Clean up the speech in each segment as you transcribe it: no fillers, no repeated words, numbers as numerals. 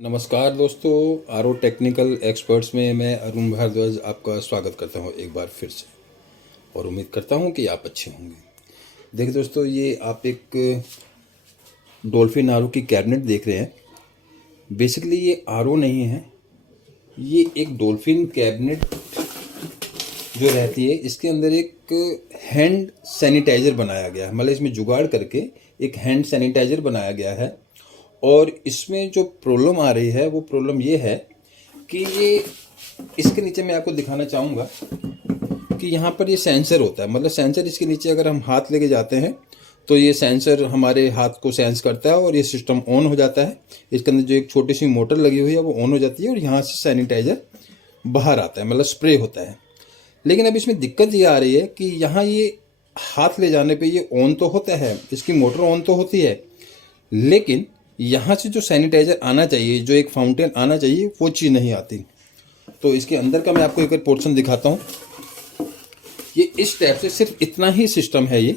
नमस्कार दोस्तों, R O technical experts में मैं अरुण भारद्वाज आपका स्वागत करता हूं एक बार फिर से और उम्मीद करता हूं कि आप अच्छे होंगे। देखिए दोस्तों, ये आप एक डॉल्फिन आर ओ की कैबिनेट देख रहे हैं। बेसिकली ये आर ओ नहीं है, ये एक डॉल्फिन कैबिनेट जो रहती है, इसके अंदर एक हैंड सैनिटाइज़र बनाया गया है। मतलब इसमें जुगाड़ करके एक हैंड सैनिटाइज़र बनाया गया है। और इसमें जो प्रॉब्लम आ रही है वो प्रॉब्लम ये है कि ये इसके नीचे मैं आपको दिखाना चाहूँगा कि यहाँ पर ये सेंसर होता है। मतलब सेंसर इसके नीचे अगर हम हाथ लेके जाते हैं तो ये सेंसर हमारे हाथ को सेंस करता है और ये सिस्टम ऑन हो जाता है। इसके अंदर जो एक छोटी सी मोटर लगी हुई है वो ऑन हो जाती है और यहाँ से सैनिटाइज़र बाहर आता है, मतलब स्प्रे होता है। लेकिन अब इसमें दिक्कत ये आ रही है कि यहाँ ये हाथ ले जाने पे ये ऑन तो होता है, इसकी मोटर ऑन तो होती है, लेकिन यहाँ से जो सैनिटाइज़र आना चाहिए, जो एक फाउंटेन आना चाहिए, वो चीज़ नहीं आती। तो इसके अंदर का मैं आपको एक पोर्शन दिखाता हूँ। ये इस टाइप से सिर्फ इतना ही सिस्टम है ये,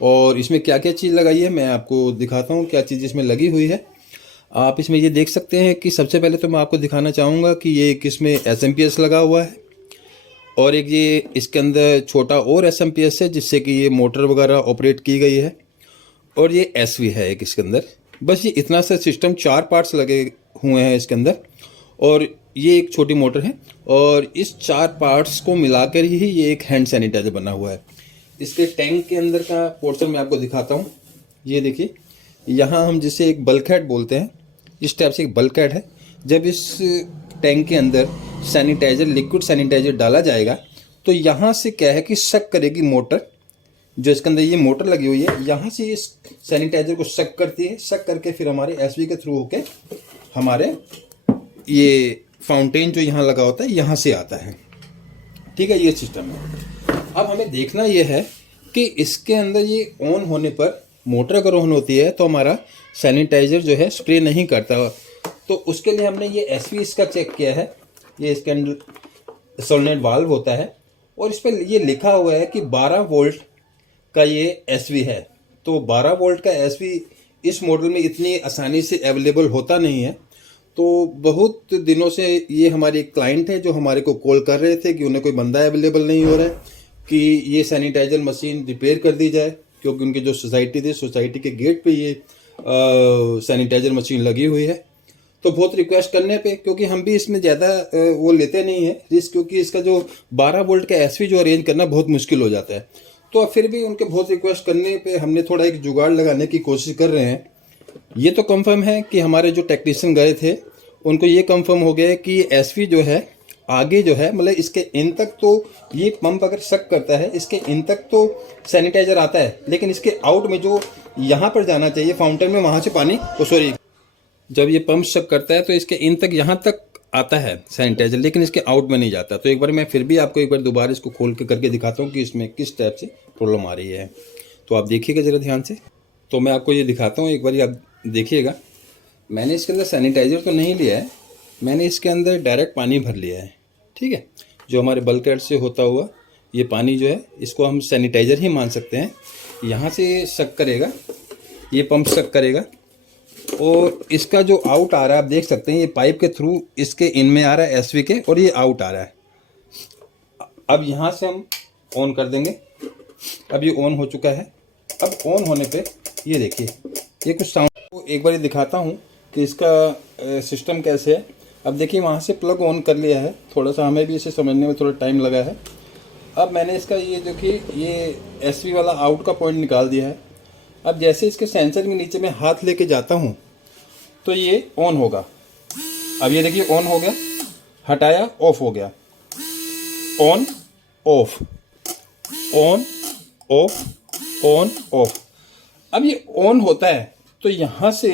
और इसमें क्या क्या चीज़ लगाई है मैं आपको दिखाता हूँ, क्या चीज़ इसमें लगी हुई है। आप इसमें ये देख सकते हैं कि सबसे पहले तो मैं आपको दिखाना चाहूँगा कि ये किसमें SMPS लगा हुआ है, और एक ये इसके अंदर छोटा और SMPS है जिससे कि ये मोटर वगैरह ऑपरेट की गई है, और ये SV है एक इसके अंदर। बस ये इतना सा सिस्टम, 4 पार्ट्स लगे हुए हैं इसके अंदर, और ये एक छोटी मोटर है, और इस 4 पार्ट्स को मिलाकर ही ये एक हैंड सैनिटाइजर बना हुआ है। इसके टैंक के अंदर का पोर्शन मैं आपको दिखाता हूँ। ये देखिए, यहाँ हम जिसे एक बल्कहेड बोलते हैं, इस टाइप से एक बल्कहेड है। जब इस टैंक के अंदर सैनिटाइजर, लिक्विड सैनिटाइजर डाला जाएगा तो यहाँ से क्या है कि शक करेगी मोटर, जो इसके अंदर ये मोटर लगी हुई है, यहाँ से इस सैनिटाइजर को शक करती है। शक करके फिर हमारे SV के थ्रू होके हमारे ये फाउंटेन जो यहाँ लगा होता है यहाँ से आता है। ठीक है, ये सिस्टम है। अब हमें देखना ये है कि इसके अंदर ये ऑन होने पर, मोटर अगर ऑन होती है तो हमारा सैनिटाइजर जो है स्प्रे नहीं करता। तो उसके लिए हमने ये SV इसका चेक किया है। ये इसके अंदर सोलेनोइड वाल्व होता है और इस पर ये लिखा हुआ है कि 12 वोल्ट का ये SV है। तो 12 वोल्ट का SV इस मॉडल में इतनी आसानी से अवेलेबल होता नहीं है। तो बहुत दिनों से ये हमारे एक क्लाइंट है जो हमारे को कॉल कर रहे थे कि उन्हें कोई बंदा अवेलेबल नहीं हो रहा है कि ये सैनिटाइजर मशीन रिपेयर कर दी जाए, क्योंकि उनकी जो सोसाइटी थी, सोसाइटी के गेट पे ये सैनिटाइजर मशीन लगी हुई है। तो बहुत रिक्वेस्ट करने पे, क्योंकि हम भी इसमें ज़्यादा वो लेते नहीं है रिस्क, क्योंकि इसका जो 12 वोल्ट का SV जो अरेंज करना बहुत मुश्किल हो जाता है। तो फिर भी उनके बहुत रिक्वेस्ट करने पे हमने थोड़ा एक जुगाड़ लगाने की कोशिश कर रहे हैं। ये तो कंफर्म है कि हमारे जो टेक्नीशियन गए थे उनको ये कंफर्म हो गया कि ये SV जो है आगे जो है, मतलब इसके इन तक तो ये पंप अगर शक करता है, इसके इन तक तो सैनिटाइजर आता है, लेकिन इसके आउट में जो यहाँ पर जाना चाहिए फाउंटेन में, वहाँ से पानी, सॉरी, जब ये पंप शक करता है तो इसके इन तक, यहाँ तक आता है सैनिटाइजर, लेकिन इसके आउट में नहीं जाता। तो एक बार मैं फिर भी आपको एक बार दोबारा इसको खोल के करके दिखाता हूँ कि इसमें किस टाइप से प्रॉब्लम आ रही है। तो आप देखिएगा ज़रा ध्यान से। तो मैं आपको ये दिखाता हूँ, एक बार आप देखिएगा। मैंने इसके अंदर सैनिटाइज़र तो नहीं लिया है, मैंने इसके अंदर डायरेक्ट पानी भर लिया है। ठीक है, जो हमारे बल्कहेड से होता हुआ ये पानी जो है, इसको हम सैनिटाइज़र ही मान सकते हैं। यहाँ से शक करेगा, ये पंप शक करेगा, और इसका जो आउट आ रहा है आप देख सकते हैं, ये पाइप के थ्रू इसके इन में आ रहा है SV के, और ये आउट आ रहा है। अब यहाँ से हम ऑन कर देंगे। अब ये ऑन हो चुका है। अब ऑन होने पे ये देखिए, ये कुछ साउंड, एक बार ये दिखाता हूँ कि इसका सिस्टम कैसे है। अब देखिए, वहाँ से प्लग ऑन कर लिया है। थोड़ा सा हमें भी इसे समझने में थोड़ा टाइम लगा है। अब मैंने इसका ये देखिए, ये SV वाला आउट का पॉइंट निकाल दिया है। अब जैसे इसके सेंसर के नीचे मैं हाथ लेके जाता हूँ तो ये ऑन होगा। अब ये देखिए ऑन हो गया, हटाया, ऑफ हो गया, on off, on off, on off. अब ये ऑन होता है तो यहाँ से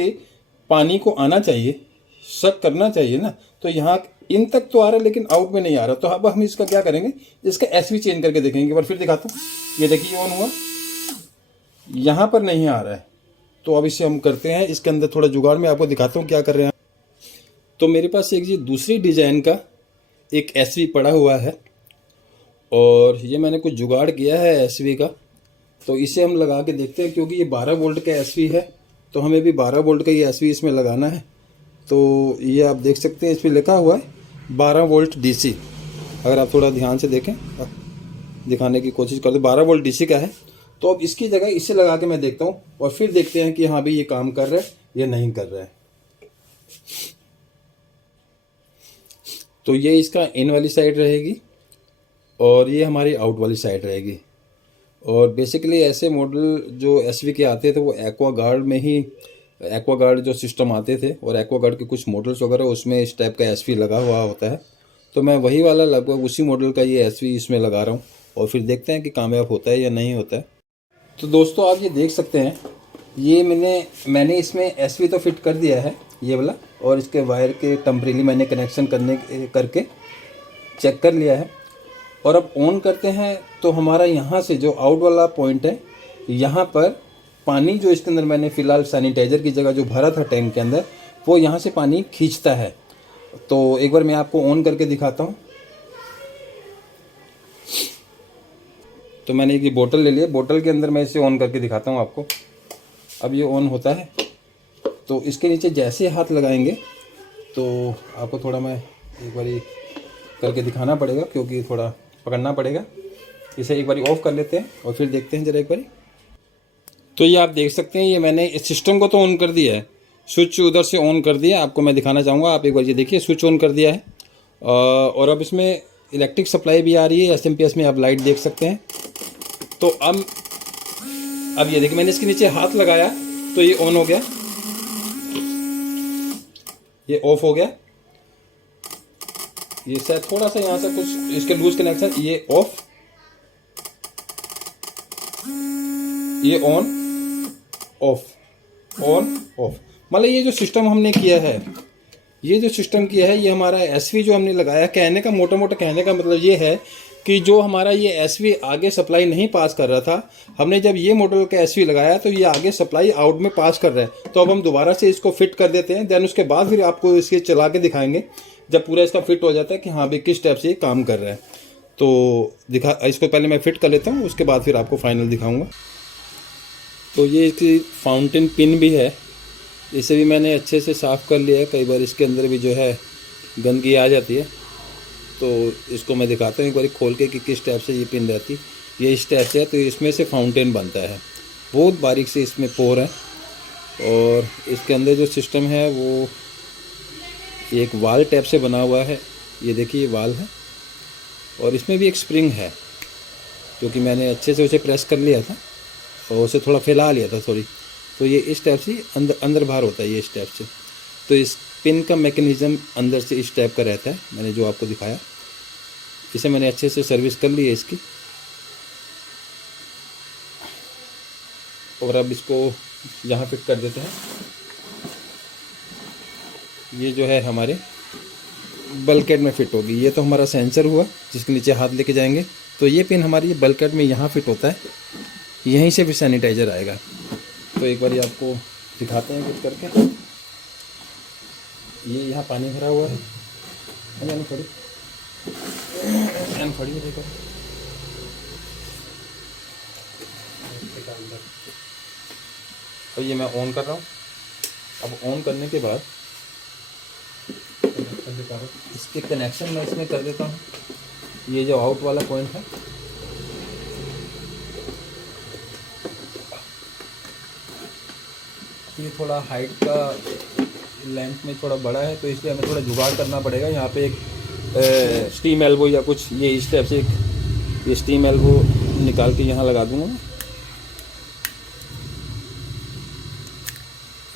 पानी को आना चाहिए, शक करना चाहिए ना। तो यहाँ इन तक तो आ रहा है लेकिन आउट में नहीं आ रहा। तो अब हम इसका क्या करेंगे, इसका SV चेंज करके देखेंगे। एक बार फिर दिखाता हूँ। ये देखिए ऑन हुआ, यहाँ पर नहीं आ रहा है। तो अब इसे हम करते हैं, इसके अंदर थोड़ा जुगाड़ में आपको दिखाता हूँ क्या कर रहे हैं। तो मेरे पास एक ये दूसरी डिज़ाइन का एक SV पड़ा हुआ है, और ये मैंने कुछ जुगाड़ किया है SV का। तो इसे हम लगा के देखते हैं, क्योंकि ये 12 वोल्ट का SV है तो हमें भी 12 वोल्ट का ये SV इसमें लगाना है। तो ये आप देख सकते हैं, इस पर लिखा हुआ है 12 वोल्ट डीसी। अगर आप थोड़ा ध्यान से देखें, दिखाने की कोशिश करते, 12 वोल्ट डीसी का है। तो अब इसकी जगह इसे लगा के मैं देखता हूँ और फिर देखते हैं कि हाँ भाई ये काम कर रहा है या नहीं कर रहा है। तो ये इसका इन वाली साइड रहेगी और ये हमारी आउट वाली साइड रहेगी। और बेसिकली ऐसे मॉडल जो एसवी के आते थे वो एक्वागार्ड में ही, एक्वागार्ड जो सिस्टम आते थे और एक्वागार्ड के कुछ मॉडल्स वगैरह उसमें इस टाइप का एसवी लगा हुआ होता है। तो मैं वही वाला लगभग उसी मॉडल का ये एसवी इसमें लगा रहा हूँ और फिर देखते हैं कि कामयाब होता है या नहीं होता है। तो दोस्तों आप ये देख सकते हैं, ये मैंने इसमें एसवी तो फिट कर दिया है ये वाला, और इसके वायर के टेम्परेरी मैंने कनेक्शन करके चेक कर लिया है। और अब ऑन करते हैं तो हमारा यहाँ से जो आउट वाला पॉइंट है, यहाँ पर पानी जो इसके अंदर मैंने फ़िलहाल सैनिटाइज़र की जगह जो भरा था टैंक के अंदर, वो यहाँ से पानी खींचता है। तो एक बार मैं आपको ऑन करके दिखाता हूँ। तो मैंने एक बोतल ले लिया, बोतल के अंदर मैं इसे ऑन करके दिखाता हूँ आपको। अब ये ऑन होता है तो इसके नीचे जैसे हाथ लगाएंगे तो आपको थोड़ा मैं एक बारी करके दिखाना पड़ेगा, क्योंकि थोड़ा पकड़ना पड़ेगा। इसे एक बारी ऑफ कर लेते हैं और फिर देखते हैं ज़रा एक बारी। तो ये आप देख सकते हैं, ये मैंने इस सिस्टम को तो ऑन कर दिया है, स्विच उधर से ऑन कर दिया। आपको मैं दिखाना चाहूँगा, आप एक बार ये देखिए, स्विच ऑन कर दिया है और अब इसमें इलेक्ट्रिक सप्लाई भी आ रही है। एसएमपीएस में आप लाइट देख सकते हैं। तो अब ये देखिए, मैंने इसके नीचे हाथ लगाया तो ये ऑन हो गया, ये ऑफ हो गया। ये शायद थोड़ा सा यहाँ से कुछ इसके लूज कनेक्शन, ये ऑफ, ये ऑन ऑफ, ऑन ऑफ। मतलब ये जो सिस्टम हमने किया है, ये हमारा एसवी जो हमने लगाया, कहने का मोटा मोटा कहने का मतलब ये है कि जो हमारा ये एसवी आगे सप्लाई नहीं पास कर रहा था, हमने जब ये मॉडल का एसवी लगाया तो ये आगे सप्लाई आउट में पास कर रहा है। तो अब हम दोबारा से इसको फिट कर देते हैं, देन उसके बाद फिर आपको इसके चला के दिखाएंगे जब पूरा इसका फिट हो जाता है कि हाँ भाई किस टाइप से ये काम कर रहा है। तो इसको पहले मैं फिट कर लेता हूँ, उसके बाद फिर आपको फाइनल दिखाऊँगा। तो ये इसकी फाउंटेन पिन भी है, इसे भी मैंने अच्छे से साफ़ कर लिया है। कई बार इसके अंदर भी जो है गंदगी आ जाती है, तो इसको मैं दिखाता हूँ एक बार खोल के कि किस टाइप से ये पिन रहती है। ये इस टाइप से है, तो इसमें से फाउंटेन बनता है, बहुत बारीक से इसमें पोर है। और इसके अंदर जो सिस्टम है वो एक वाल टाइप से बना हुआ है, ये देखिए ये वाल है। और इसमें भी एक स्प्रिंग है, जो कि मैंने अच्छे से उसे प्रेस कर लिया था और उसे थोड़ा फैला लिया था थोड़ी। तो ये इस टाइप से अंदर बाहर होता है, ये इस टाइप से। तो इस पिन का मैकेनिज़्म अंदर से इस टाइप का रहता है, मैंने जो आपको दिखाया। इसे मैंने अच्छे से सर्विस कर ली है इसकी। और अब इसको यहाँ फिट कर देते हैं। ये जो है हमारे बल्कहेड में फिट होगी। ये तो हमारा सेंसर हुआ जिसके नीचे हाथ लेके जाएंगे, तो ये पिन हमारी बल्कहेड में यहाँ फिट होता है, यहीं से भी सैनिटाइज़र आएगा। तो एक बार आपको दिखाते हैं कुछ करके। ये यहाँ पानी भरा हुआ है, खड़ी है देखो। और ये मैं ऑन कर रहा हूँ। अब ऑन करने के बाद इसके कनेक्शन मैं इसमें कर देता हूँ। ये जो आउट वाला पॉइंट है, ये थोड़ा हाइट का लेंथ में थोड़ा बड़ा है, तो इसलिए हमें थोड़ा जुगाड़ करना पड़ेगा। यहाँ पे एक स्टीम एल्बो या कुछ ये इस टाइप से ये स्टीम एल्बो निकाल के यहाँ लगा दूँगा।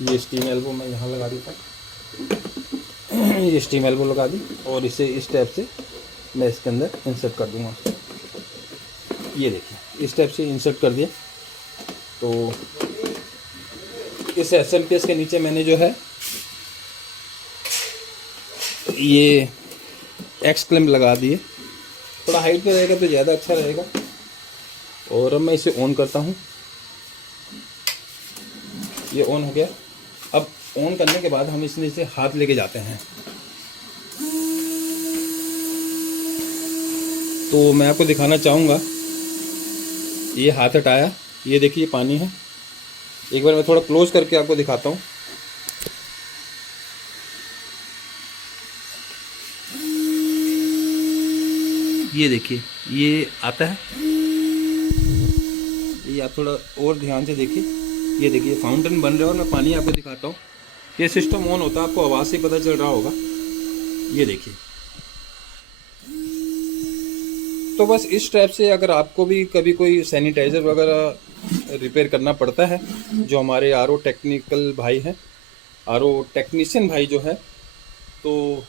ये स्टीम एल्बो मैं यहाँ लगा देता हूँ। ये स्टीम एल्बो लगा दी और इसे इस टाइप से मैं इसके अंदर इंसर्ट कर दूँगा। ये देखिए इस टाइप से इंसर्ट कर दिया। तो इस एसएमपीएस के नीचे मैंने जो है ये एक्स क्लैंप लगा दिए। थोड़ा हाइट पे रहेगा तो ज़्यादा अच्छा रहेगा। और अब मैं इसे ऑन करता हूँ। ये ऑन हो गया। अब ऑन करने के बाद हम इसमें से हाथ लेके जाते हैं। तो मैं आपको दिखाना चाहूँगा, ये हाथ हटाया, ये देखिए पानी है। एक बार मैं थोड़ा क्लोज करके आपको दिखाता हूँ। ये देखिए, ये आता है, ये आप थोड़ा और ध्यान से देखिए। ये देखिए फाउंटेन बन रहा है और मैं पानी आपको दिखाता हूँ। ये सिस्टम ऑन होता है, आपको आवाज़ से पता चल रहा होगा। ये देखिए, तो बस इस टाइप से अगर आपको भी कभी कोई सैनिटाइज़र वगैरह रिपेयर करना पड़ता है, जो हमारे आरओ टेक्निकल भाई हैं, आरओ टेक्नीशियन भाई जो है, तो